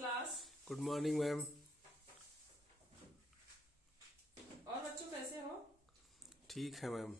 Class. Good morning ma'am. और बच्चों कैसे हो? ठीक है मैम।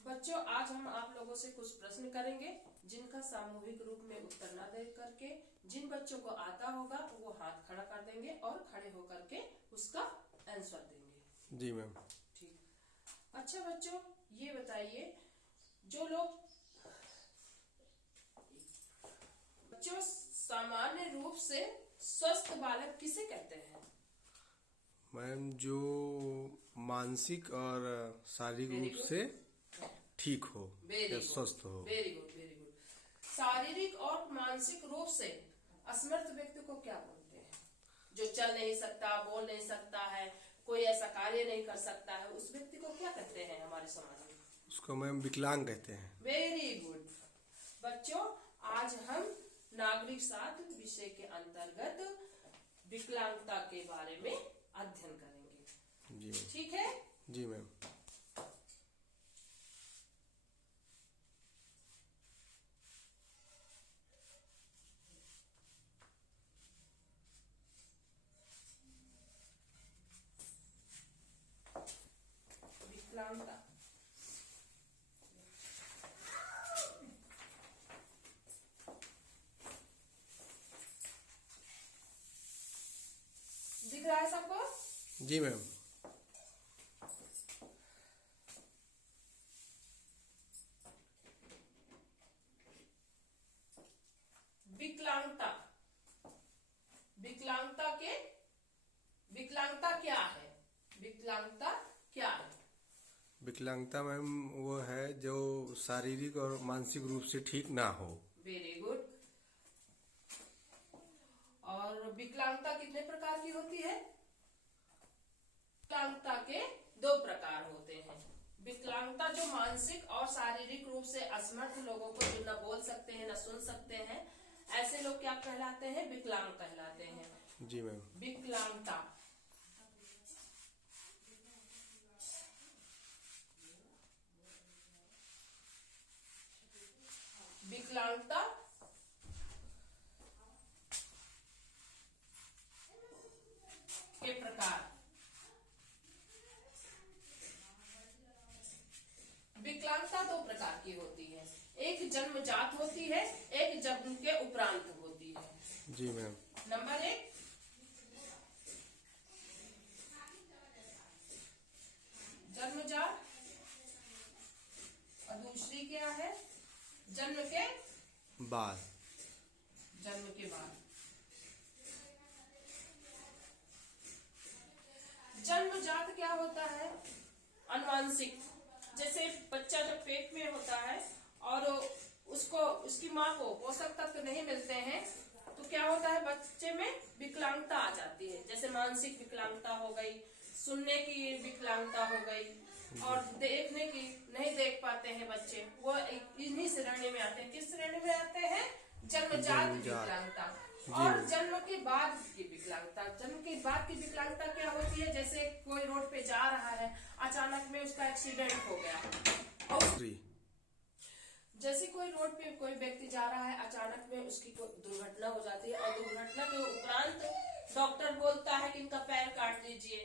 बच्चों, आज हम आप लोगों से कुछ प्रश्न करेंगे जिनका सामूहिक रूप में उत्तर न दे करके जिन बच्चों को आता होगा वो हाथ खड़ा कर देंगे और खड़े होकर के उसका आंसर देंगे। जी मैम। ठीक। अच्छा बच्चों, ये बताइए, जो लोग बच्चों सामान्य रूप से स्वस्थ बालक किसे कहते हैं? मैम, जो मानसिक और शारीरिक रूप से ठीक हो या स्वस्थ हो। Very good, very good. शारीरिक और मानसिक रूप से असमर्थ व्यक्ति को क्या बोलते हैं? जो चल नहीं सकता, बोल नहीं सकता है, कोई ऐसा कार्य नहीं कर सकता है, उस व्यक्ति को क्या कहते हैं हमारे समाज में? उसको मैम विकलांग कहते हैं। Very good. बच्चों, आज हम नागरिक शास्त्र विषय के अंतर्गत विकलांगता के बारे में अध्ययन करेंगे। जी ठीक है? जी मैम। विकलांगता। दिख रहा है सबको? जी मैम। विकलांगता। विकलांगता क्या है? विकलांगता क्या है? विकलांगता मैम वो है जो शारीरिक और मानसिक रूप से ठीक ना हो। Very good. और विकलांगता कितने प्रकार की होती है? विकलांगता के दो प्रकार होते हैं। विकलांगता जो मानसिक और शारीरिक रूप से असमर्थ लोगों को जो न बोल सकते हैं न सुन सकते हैं, ऐसे लोग क्या कहलाते हैं? विकलांग कहलाते हैं। जी मैम। विकलांगता। विकलांगता के प्रकार। विकलांगता दो प्रकार की होती है। एक जन्मजात होती है, एक जन्म के उपरांत होती है। जी मैम। नंबर एक, जन्मजात, और दूसरी क्या है? जन्म के बाद। जन्म के बाद। जन्मजात क्या होता है? अनुवांशिक। जैसे बच्चा जब पेट में होता है और उसको उसकी माँ को पोषक तत्व नहीं मिलते हैं तो क्या होता है? बच्चे में विकलांगता आ जाती है। जैसे मानसिक विकलांगता हो गई, सुनने की विकलांगता हो गई, और देखने की नहीं देख पाते हैं बच्चे, वो इन्हीं श्रेणी में आते हैं। किस श्रेणी में आते हैं? जन्मजात विकलांगता। और जन्म के बाद की विकलांगता। जन्म के बाद की विकलांगता क्या होती है? जैसे कोई रोड पे जा रहा है, अचानक में उसका एक्सीडेंट हो गया, और जैसे कोई रोड पे कोई व्यक्ति जा रहा है, अचानक में उसकी कोई दुर्घटना हो जाती है, और दुर्घटना के उपरांत डॉक्टर बोलता है कि इनका पैर काट दीजिए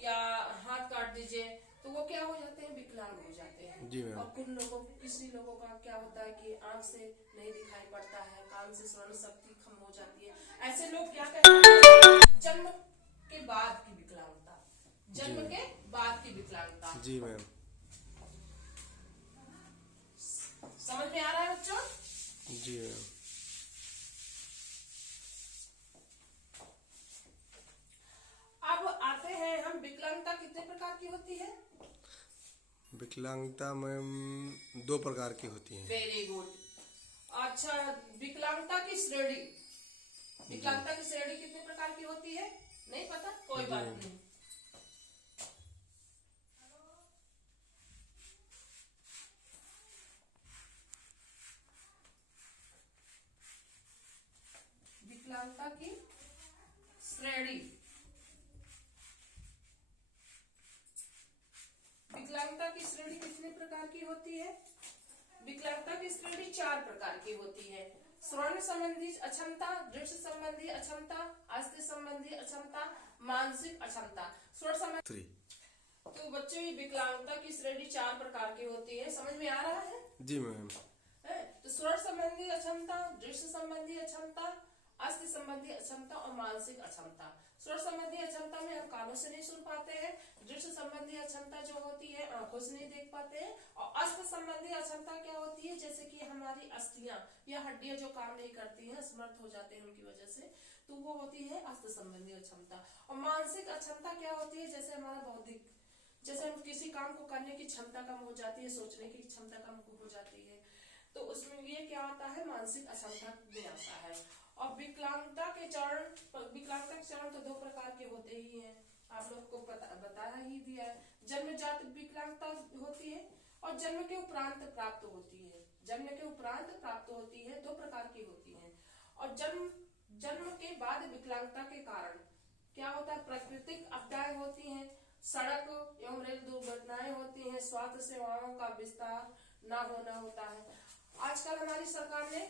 या हाथ काट दीजिए, तो वो क्या हो जाते हैं? विकलांग हो जाते हैं। जी मैम। और किसी लोगों का क्या होता है कि आंख से नहीं दिखाई पड़ता है, कान से श्रवण शक्ति कम हो जाती है। ऐसे लोग क्या कहते हैं? जन्म के बाद की विकलांगता। जन्म के बाद की विकलांगता। जी मैम। समझ में आ रहा है बच्चों? जी मैम। विकलांगता मैम 2 प्रकार की होती है। Very good. अच्छा, विकलांगता की श्रेणी, विकलांगता की श्रेणी कितने प्रकार की होती है? नहीं पता, कोई बात नहीं। विकलांगता की श्रेणी, विकलांगता की श्रेणी कितने प्रकार की होती है? विकलांगता की श्रेणी 4 प्रकार की होती है। श्रवण संबंधी अक्षमता, दृष्टि संबंधी अक्षमता, अस्थिति संबंधी अक्षमता, मानसिक अक्षमता। श्रवण संबंधी। तो बच्चों, ये विकलांगता की श्रेणी 4 प्रकार की होती है। समझ में आ रहा है? जी मैम। तो श्रवण संबंधी अक्षमता, दृष्टि संबंधी अक्षमता, अस्थिति संबंधी अक्षमता और मानसिक अक्षमता। श्रवण संबंधी अक्षमता में हम कानों से नहीं सुन पाते हैं। दृष्टि संबंधी अक्षमता जो होती है आंखों से नहीं देख पाते हैं। और अस्थिति संबंधी अक्षमता क्या होती है? जैसे कि हमारी अस्थियां या हड्डियां जो काम नहीं करती हैं, असमर्थ हो जाते हैं उनकी वजह से, तो वो होती है अस्थिति संबंधी अक्षमता। और मानसिक अक्षमता क्या होती है? जैसे हमारा बौद्धिक, जैसे हम किसी काम को करने की क्षमता कम हो जाती है, सोचने की क्षमता कम हो जाती है, तो उसमें ये क्या आता है? मानसिक अक्षमता में आता है। और विकलांगता के चरण, विकलांगता के चरण तो 2 प्रकार के होते ही हैं, आप लोग को बताया ही दिया है। जन्मजात विकलांगता होती है और जन्म के उपरांत प्राप्त होती है। जन्म के उपरांत प्राप्त होती है, 2 प्रकार की होती है। और जन्म के बाद विकलांगता के कारण क्या होता है? प्राकृतिक आपदाएं होती हैं, सड़क एवं रेल दुर्घटनाएं होती हैं, स्वास्थ्य सेवाओं का विस्तार न होना होता है। आजकल हमारी सरकार ने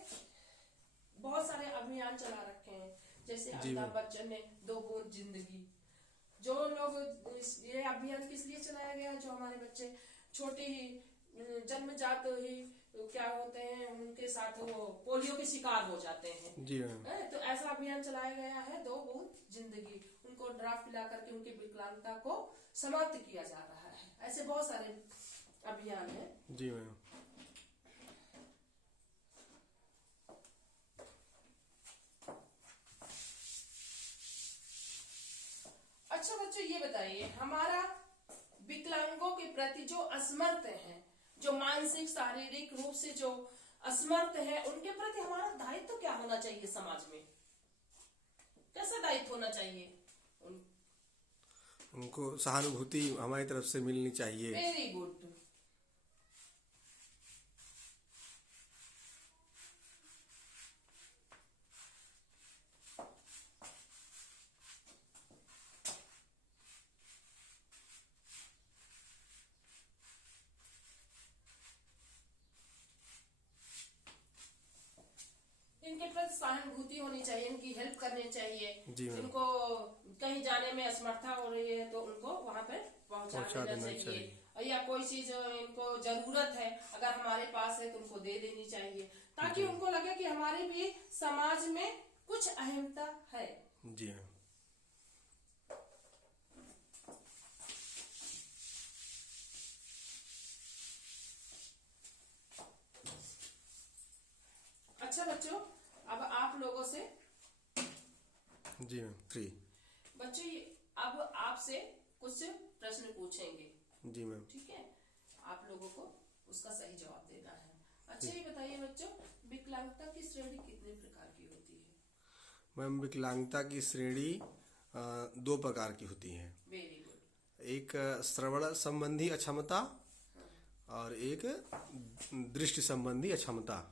बहुत सारे अभियान चला रखे हैं, जैसे अमिताभ बच्चन ने 2 बूंद जिंदगी। जो लोग, ये अभियान किस लिए चलाया गया? जो हमारे बच्चे छोटे ही जन्मजात ही क्या होते हैं, उनके साथ वो पोलियो के शिकार हो जाते हैं। जी मैम। तो ऐसा अभियान चलाया गया है, 2 बूंद जिंदगी। उनको ड्राफ्ट पिला करके उनकी विकलांगता को समाप्त किया जा रहा है। ऐसे बहुत सारे अभियान है। जी मैम। अच्छा बच्चों, ये बताइए, हमारा विकलांगों के प्रति जो असमर्थ हैं, जो मानसिक शारीरिक रूप से जो असमर्थ हैं, उनके प्रति हमारा दायित्व क्या होना चाहिए? समाज में कैसा दायित्व होना चाहिए? उनको सहानुभूति हमारी तरफ से मिलनी चाहिए। Very good. इनके प्रति सहानुभूति होनी चाहिए, इनकी हेल्प करनी चाहिए। इनको कहीं जाने में असमर्था हो रही है तो उनको वहां पे पहुंचा देना चाहिए। या कोई चीज इनको जरूरत है, अगर हमारे पास है तो उनको दे देनी चाहिए, ताकि उनको लगे कि हमारे भी समाज में कुछ अहमियत है। जी हाँ। अच्छा बच्चों, अब आप लोगों से, जी मैम, फ्री बच्चों अब आपसे कुछ प्रश्न पूछेंगे। जी मैम। ठीक है, आप लोगों को उसका सही जवाब देना है। अच्छा ये बताइए बच्चों, विकलांगता की श्रेणी कितने प्रकार की होती है? मैम, विकलांगता की श्रेणी 2 प्रकार की होती है। Very good. एक श्रवण संबंधी अक्षमता और एक दृष्टि संबंधी अक्षमता।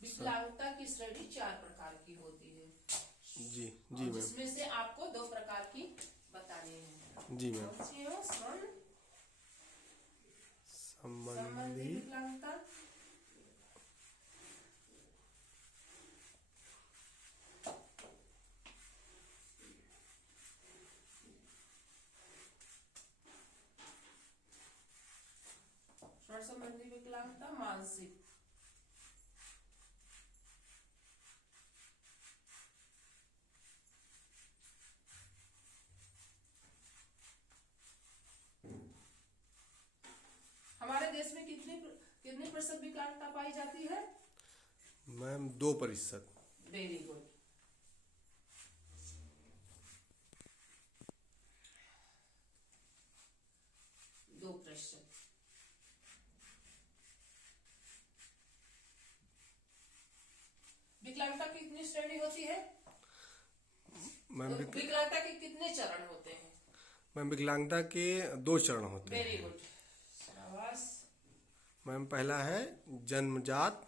विकलांगता की श्रेणी 4 प्रकार की होती है। जी जी मैम। जिसमें से आपको 2 प्रकार की बतानी है। जी मैम। कौन सी हो? श्रवण संबंधी विकलांगता, श्रवण संबंधी विकलांगता, मानसिक। हमारे देश में कितने प्रतिशत विकलांगता पाई जाती है? मैम 2%। Very good. 2 प्रश्न। विकलांगता की कितनी श्रेणी होती है? मैम विकलांगता के कितने चरण होते हैं? मैम विकलांगता के 2 चरण होते वेरी हैं। गुड, शाबाश। मैम पहला है जन्मजात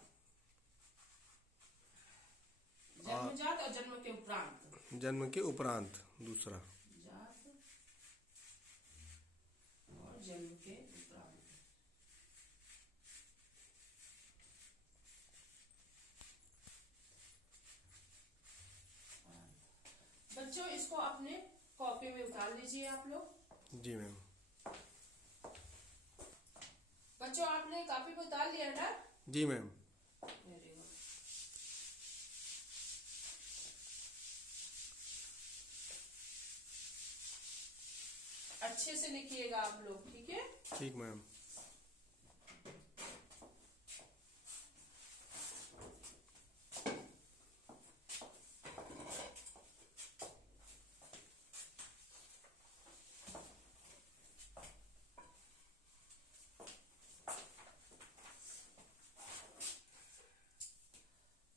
जन्मजात और जन्म के उपरांत। जन्म के उपरांत दूसरा। जात और जन्म के उपरांत। बच्चों इसको अपने कॉपी में उतार लीजिए आप लोग। जी मैम। बच्चों आपने कॉपी को उतार लिया ना? जी मैम। Very good. अच्छे से लिखिएगा आप लोग, ठीक है? ठीक मैम।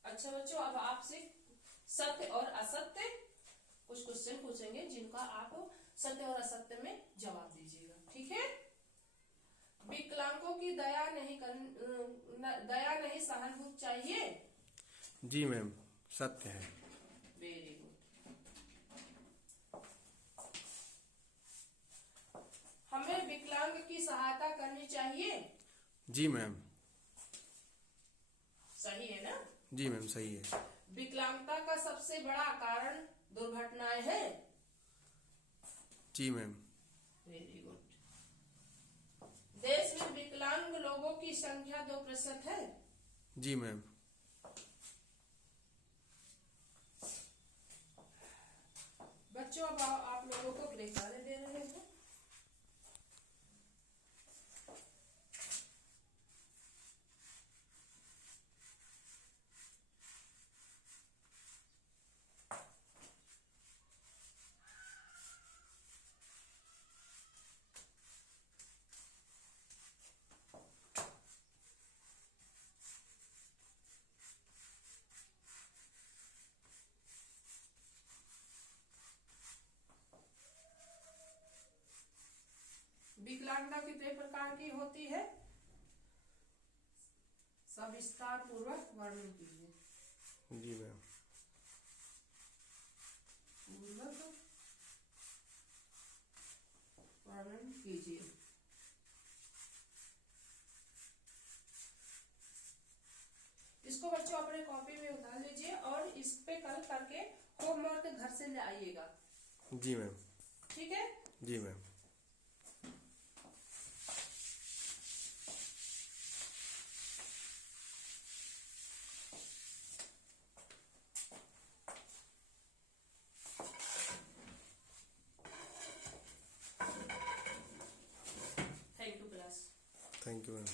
अच्छा बच्चों, अब आपसे सत्य और असत्य कुछ क्वेश्चन पूछेंगे जिनका आप सत्य और असत्य में जवाब दीजिएगा, ठीक है? विकलांगों की दया नहीं सहानुभूति चाहिए। जी मैम, सत्य है। Very good. हमें विकलांग की सहायता करनी चाहिए। जी मैम। सही है ना? जी मैम, सही है। विकलांगता का सबसे बड़ा कारण दुर्घटनाएं हैं। जी मैम। Very good. देश में विकलांग लोगों की संख्या 2% है। जी मैम। बच्चों अब आप लोगों को गृहकार्य दे रहे हैं। विकलांगता कितने प्रकार की होती है? सविस्तार पूर्वक वर्णन कीजिए। जी मैम। पूर्वक वर्णन कीजिए। इसको बच्चों अपने कॉपी में उतार लीजिए और इस पे कल करके होमवर्क घर से ले आइएगा। जी मैम। ठीक है? जी ma'am. Thank you class. Thank you ma'am.